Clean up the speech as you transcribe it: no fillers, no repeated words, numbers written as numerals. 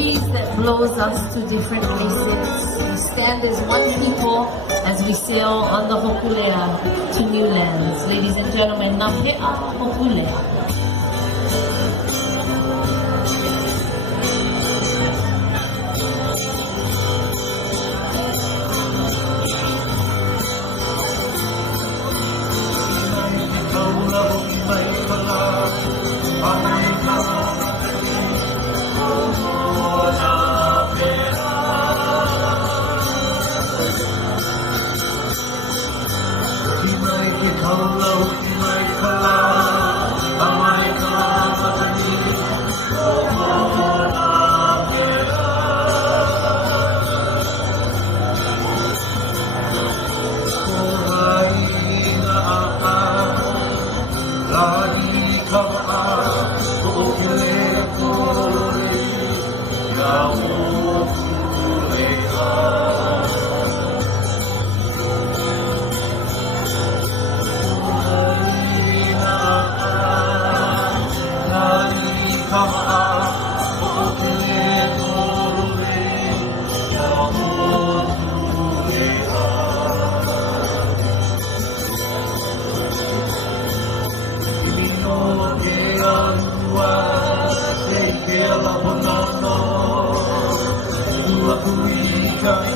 breeze that blows us to different places. We stand as one people as we sail on the Hokulea to new lands. Ladies and gentlemen, Namhe'a Hokulea. Tua